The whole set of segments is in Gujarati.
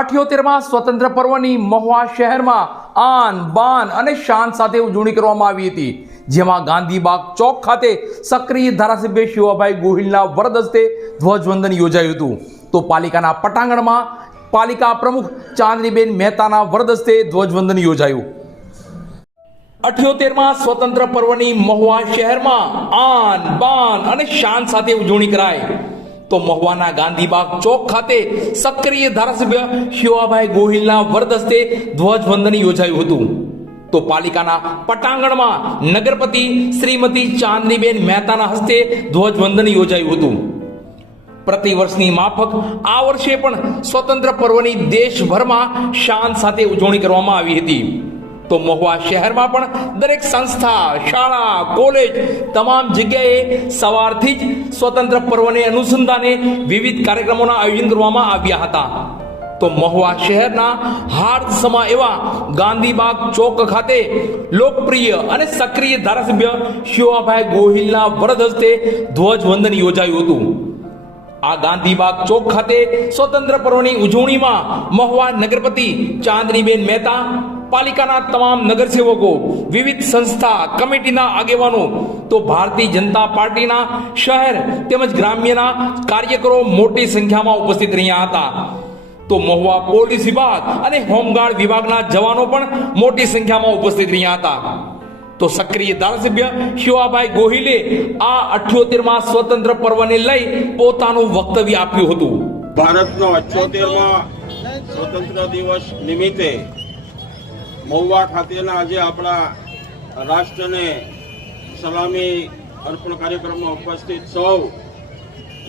78માં સ્વતંત્ર પર્વની મહુવા શહેરમાં આન બાન અને શાન સાથે ઉજવણી કરવામાં આવી હતી, જેમાં ગાંધીબાગ ચોક ખાતે સક્રિય ધારાસભ્ય શિવાભાઈ ગોહિલના વરદ હસ્તે ધ્વજવંદન યોજાયું હતું. તો પાલિકાના પટાંગણમાં પાલિકા પ્રમુખ ચાંદનીબેન મહેતાના વરદ હસ્તે ધ્વજવંદન યોજાયું. 78માં સ્વતંત્ર પર્વની મહુવા શહેરમાં આન બાન અને શાન સાથે ઉજવણી કરાઈ. તો મહુવાના ગાંધીબાગ ચોક ખાતે સક્રિય ધારાસભ્ય શિવાભાઈ ગોહિલના વરદ હસ્તે ધ્વજવંદન યોજાયું હતું. તો પાલિકાના પટાંગણમાં નગરપતિ શ્રીમતી ચાંદનીબેન મહેતાના હસ્તે ધ્વજવંદન યોજાયું હતું. પ્રતિવર્ષની માફક આ વર્ષે પણ સ્વતંત્ર પર્વની દેશભરમાં શાન સાથે ઉજવણી કરવામાં આવી હતી. તો મહુવા શહેરમાં પણ દરેક સંસ્થા, શાળા, કોલેજ તમામ જગ્યાએ સવારથી જ સ્વતંત્ર પર્વને અનુસંધાને વિવિધ કાર્યક્રમોના આયોજન કરવામાં આવ્યા હતા. તો મહુવા શહેરના હાર્દસમા એવા ગાંધીબાગ ચોક ખાતે લોકપ્રિય અને સક્રિય ધારાસભ્ય શિવાભાઈ ગોહિલના વરદ હસ્તે ધ્વજવંદન યોજાયું હતું. આ ગાંધીબાગ ચોક ખાતે સ્વતંત્ર પર્વની ઉજવણીમાં મહુવા નગરપતિ ચાંદનીબેન મહેતા, પાલિકાના તમામ નગરસેવકો, વિવિધ સંસ્થા કમિટીના આગેવાનો, તો ભારતીય જનતા પાર્ટીના શહેર તેમજ ગ્રામ્યના કાર્યકરો મોટી સંખ્યામાં ઉપસ્થિત રહ્યા હતા. તો મહુવા પોલીસ વિભાગ અને હોમગાર્ડ વિભાગના જવાનો પણ મોટી સંખ્યામાં ઉપસ્થિત રહ્યા હતા. તો સક્રિય ધારાસભ્ય શિવાભાઈ ગોહિલે આ 78માં સ્વતંત્ર પર્વને લઈ પોતાનું વક્તવ્ય આપ્યું હતું. ભારતનો 78માં સ્વતંત્ર દિવસ નિમિત્તે મહુવા ખાતેના આજે આપણા રાષ્ટ્રને સલામી અર્પણ કાર્યક્રમમાં ઉપસ્થિત સૌ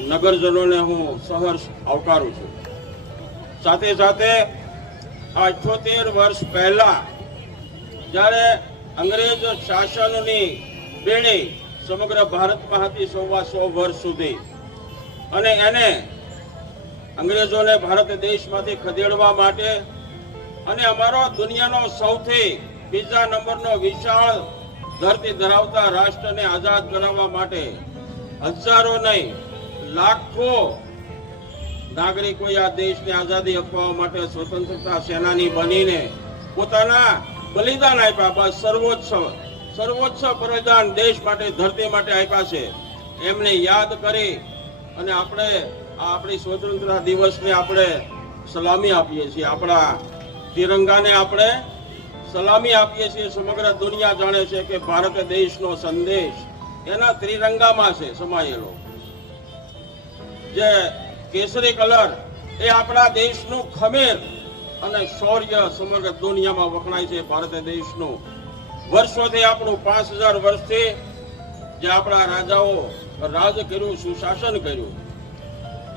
નગરજનોને હું સહર્ષ આવકારું છું. સાથે સાથે આ 78 વર્ષ પહેલા જ્યારે અંગ્રેજ શાસનની બેડી સમગ્ર ભારતમાં હતી 100 વર્ષ સુધી, અને એને અંગ્રેજોને ભારત દેશમાંથી ખદેડવા માટે અને અમારો દુનિયાનો સૌથી બીજા નંબરનો વિશાળ ધરતી ધરાવતા રાષ્ટ્રને આઝાદ કરાવવા માટે હજારો નહીં લાખો નાગરિકોએ આ દેશને આઝાદી અપાવવા માટે સ્વતંત્રતા સેનાની બનીને પોતાના બલિદાન આપ્યા. બસ સર્વોચ્ચ બલિદાન દેશ માટે, ધરતી માટે આપ્યા છે. એમને યાદ કરી અને આપણે આપણી સ્વતંત્રતા દિવસને આપણે સલામી આપીએ છીએ. આપણા તિરંગાને આપણે સલામી આપીએ છીએ. સમગ્ર દુનિયા જાણે છે કે ભારત દેશનો સંદેશ એના ત્રિરંગામાં છે સમાયેલો. જે કેસરી કલર એ આપણા દેશનું ખમીર અને શૌર્ય સમગ્ર દુનિયામાં વખણાય છે. ભારત દેશનું વર્ષોથી આપણું 5000 વર્ષથી જે આપણા રાજાઓ રાજ કર્યું, સુશાસન કર્યું,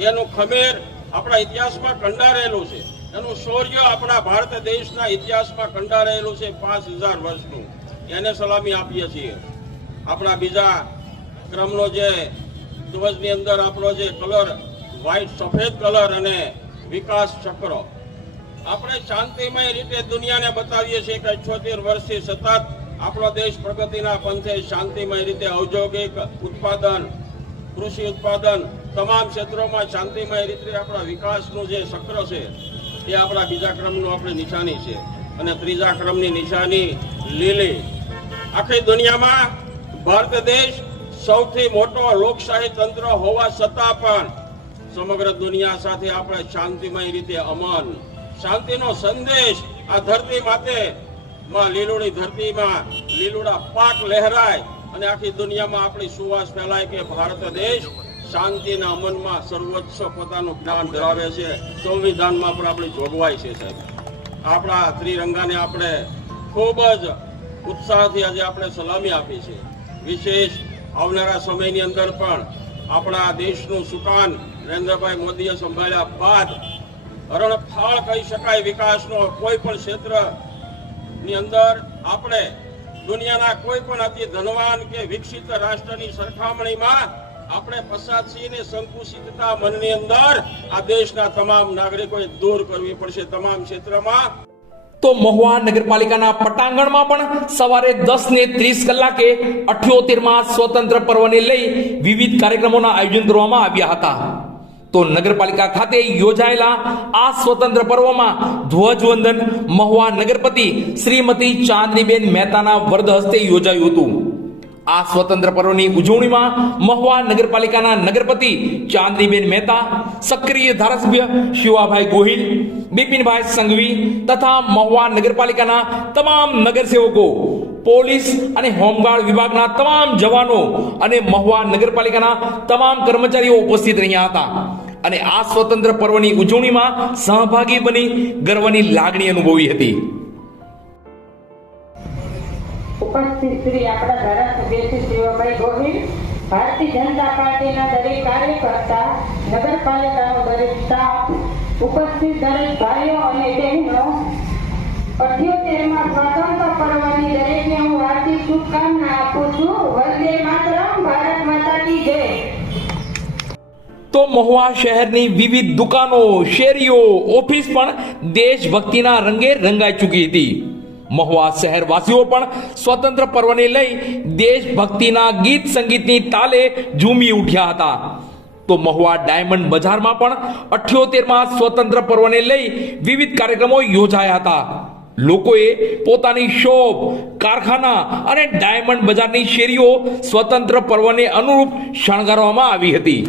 એનું ખમીર આપણા ઇતિહાસમાં કંડારેલું છે. એનું શૌર્ય આપણા ભારત દેશના ઇતિહાસમાં કંડારેલું છે 5000 વર્ષનું. એને સલામી આપીએ છીએ. આપણા બીજા ક્રમનો જે ધ્વજની અંદર આપણો જે કલર વ્હાઇટ, સફેદ કલર અને વિકાસ ચક્ર, આપણે શાંતિમય રીતે દુનિયાને બતાવીએ છીએ કે 78 વર્ષથી સતત આપણો દેશ પ્રગતિના પંથે શાંતિમય રીતે ઔદ્યોગિક ઉત્પાદન, કૃષિ ઉત્પાદન તમામ ક્ષેત્રોમાં શાંતિમય રીતે આપણા વિકાસનું જે ચક્ર છે એ આપણા બીજા ક્રમનું આપણી નિશાની છે. અને ત્રીજા ક્રમની નિશાની લીલી. આખી દુનિયામાં ભારત દેશ સૌથી મોટો લોકશાહી તંત્ર હોવા છતાં પણ સમગ્ર દુનિયા સાથે આપણે શાંતિમય રીતે અમન, શાંતિનો સંદેશ આ ધરતી માટે લીલુડી ધરતીમાં લીલુડા પાક લહેરાય અને આખી દુનિયામાં આપણી સુવાસ ફેલાય કે ભારત દેશ શાંતિના અમનમાં સર્વોચ્ચ પોતાનું જ્ઞાન ધરાવે છે. સંવિધાનમાં પણ આપણી જોગવાઈ છે. સાહેબ, આપણા ત્રિરંગાને આપણે ખૂબ જ ઉત્સાહથી આજે આપણે સલામી આપી છે. વિશેષ આવનારા સમયની અંદર પણ આપણા દેશનું સુકાન નરેન્દ્રભાઈ મોદીએ સંભાળ્યા બાદ હરણફાળ કહી શકાય વિકાસનો કોઈ પણ ક્ષેત્રની અંદર આપણે દુનિયાના કોઈ પણ અતિ ધનવાન કે વિકસિત રાષ્ટ્રની સરખામણીમાં આપણે પછાત છીએ ને સંકુચિતતા મનની અંદર આ દેશના તમામ નાગરિકોએ દૂર કરવી પડશે તમામ ક્ષેત્રમાં. તો મહુવા નગરપાલિકાના પટાંગણમાં પણ સવારે 10:30 કલાકે 78માં સ્વતંત્ર પર્વને લઈ વિવિધ કાર્યક્રમોના આયોજન કરવામાં આવ્યા હતા. તો નગરપાલિકા ખાતે યોજાયેલા આ સ્વતંત્ર પર્વમાં ધ્વજવંદન મહુવા નગરપતિ શ્રીમતી ચાંદનીબેન મહેતાના વરદ હસ્તે યોજાયું હતું. આ સ્વતંત્ર પર્વની ઉજવણીમાં મહુવા નગરપાલિકાના નગરપતિ ચાંદનીબેન મહેતા, સક્રિય ધારાસભ્ય શિવાભાઈ ગોહિલ, બિપિનભાઈ સંઘવી તથા મહુવા નગરપાલિકાના તમામ નગરસેવકો, પોલીસ અને હોમગાર્ડ વિભાગના તમામ જવાનો અને મહુવા નગરપાલિકાના તમામ કર્મચારીઓ ઉપસ્થિત રહ્યા હતા અને આ સ્વતંત્ર પર્વની ઉજવણીમાં સહભાગી બની ગર્વની લાગણી અનુભવી હતી. ઉપસ્થિત શ્રી આપણા ધારાસભ્ય શ્રી શિવાભાઈ ગોહિલ, ભારતીય જનતા પાર્ટીના દરેક કાર્યકર્તા, નગરપાલિકાનો દરેક સ્ટાફ, ઉપસ્થિત દરેક ભાઈઓ અને બહેનો, 78માં સ્વાતંત્ર્ય પર્વની દરેકને હું હાર્દિક શુભકામના આપું છું. વંદે માતરમ, ભારત માતા કી જય. તો મહુવા શહેરની વિવિધ દુકાનો, શેરીઓ, ઓફિસ પણ દેશભક્તિના રંગે રંગાઈ ચૂકી હતી. મહુવા શહેરવાસીઓ પણ સ્વતંત્ર પર્વને લઈ દેશભક્તિના ગીત સંગીતની તાલે ઝૂમી ઉઠ્યા હતા. તો મહુવા ડાયમંડ બજારમાં પણ 78માં સ્વતંત્ર પર્વને લઈ વિવિધ કાર્યક્રમો યોજાયા હતા. લોકોએ પોતાની શોપ, કારખાના અને ડાયમંડ બજારની શેરીઓ સ્વતંત્ર પર્વને અનુરૂપ શણગારવામાં આવી હતી.